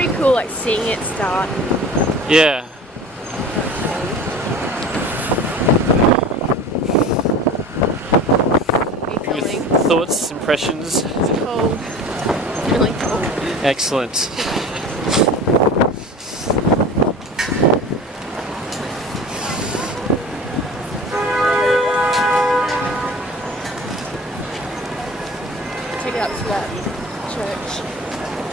pretty cool, like seeing it start. Yeah. Feeling. Thoughts, impressions? It's cold. Really cold. Excellent. Check out to that church.